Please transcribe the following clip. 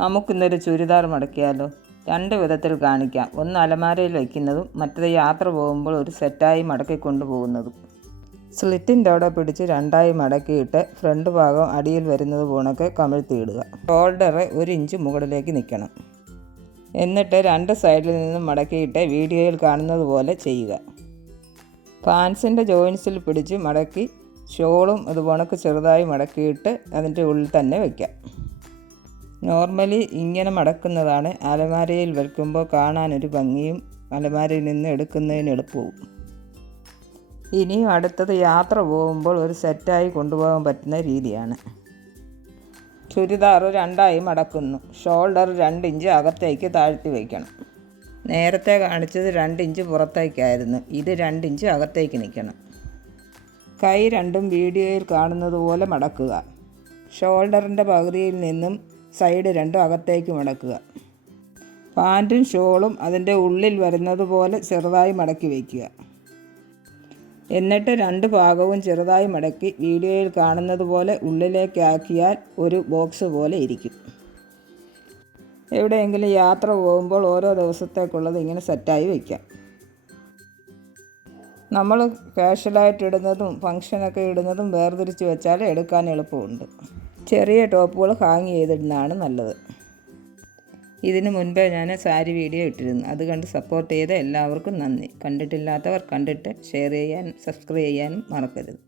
നമുക്കിന്നൊരു ചുരിദാർ മടക്കിയാലോ? രണ്ട് വിധത്തിൽ കാണിക്കാം. ഒന്ന് അലമാരയിൽ വയ്ക്കുന്നതും മറ്റത് യാത്ര പോകുമ്പോൾ ഒരു സെറ്റായി മടക്കി കൊണ്ടുപോകുന്നതും. സ്ലിറ്റിൻ്റെ അവിടെ പിടിച്ച് രണ്ടായി മടക്കിയിട്ട് ഫ്രണ്ട് ഭാഗം അടിയിൽ വരുന്നത് പോണൊക്കെ കമിഴ്ത്തിയിടുക. ഷോൾഡർ 1 ഇഞ്ച് മുകളിലേക്ക് നിൽക്കണം. എന്നിട്ട് രണ്ട് സൈഡിൽ നിന്നും മടക്കിയിട്ട് വീഡിയോയിൽ കാണുന്നത് പോലെ ചെയ്യുക. പാൻസിൻ്റെ ജോയിൻസിൽ പിടിച്ച് മടക്കി ഷോളും അതുപോണക്ക് ചെറുതായി മടക്കിയിട്ട് അതിൻ്റെ ഉള്ളിൽ തന്നെ വയ്ക്കാം. നോർമലി ഇങ്ങനെ മടക്കുന്നതാണ് അലമാരയിൽ വയ്ക്കുമ്പോൾ കാണാനൊരു ഭംഗിയും അലമാരയിൽ നിന്ന് എടുക്കുന്നതിന് എളുപ്പവും. ഇനിയും അടുത്തത് യാത്ര പോകുമ്പോൾ ഒരു സെറ്റായി കൊണ്ടുപോകാൻ പറ്റുന്ന രീതിയാണ്. ചുരിദാർ രണ്ടായി മടക്കുന്നു. ഷോൾഡർ 2 ഇഞ്ച് അകത്തേക്ക് താഴ്ത്തി വയ്ക്കണം. നേരത്തെ കാണിച്ചത് 2 ഇഞ്ച് പുറത്തേക്കായിരുന്നു. ഇത് 2 ഇഞ്ച് അകത്തേക്ക് നിൽക്കണം. കൈ രണ്ടും വീഡിയോയിൽ കാണുന്നത് പോലെ മടക്കുക. ഷോൾഡറിൻ്റെ പകുതിയിൽ നിന്നും സൈഡ് രണ്ടും അകത്തേക്ക് മടക്കുക. പാൻറ്റും ഷോളും അതിൻ്റെ ഉള്ളിൽ വരുന്നത് പോലെ ചെറുതായി മടക്കി വയ്ക്കുക. എന്നിട്ട് രണ്ട് ഭാഗവും ചെറുതായി മടക്കി വീഡിയോയിൽ കാണുന്നത് പോലെ ഉള്ളിലേക്കാക്കിയാൽ ഒരു ബോക്സ് പോലെ ഇരിക്കും. എവിടെയെങ്കിലും യാത്ര പോകുമ്പോൾ ഓരോ ദിവസത്തേക്കുള്ളത് ഇങ്ങനെ സെറ്റായി വയ്ക്കാം. നമ്മൾ കാഷ്വലായിട്ട് ഇടുന്നതും ഫങ്ഷനൊക്കെ ഇടുന്നതും വേർതിരിച്ച് വെച്ചാൽ എടുക്കാൻ എളുപ്പമുണ്ട്. ചെറിയ ടോപ്പുകൾ ഹാങ് ചെയ്തിടുന്നതാണ് നല്ലത്. ഇതിനു മുൻപേ ഞാൻ സാരി വീഡിയോ ഇട്ടിരുന്നു. അത് കണ്ട് സപ്പോർട്ട് ചെയ്ത എല്ലാവർക്കും നന്ദി. കണ്ടിട്ടില്ലാത്തവർ കണ്ടിട്ട് ഷെയർ ചെയ്യാനും സബ്സ്ക്രൈബ് ചെയ്യാനും മറക്കരുത്.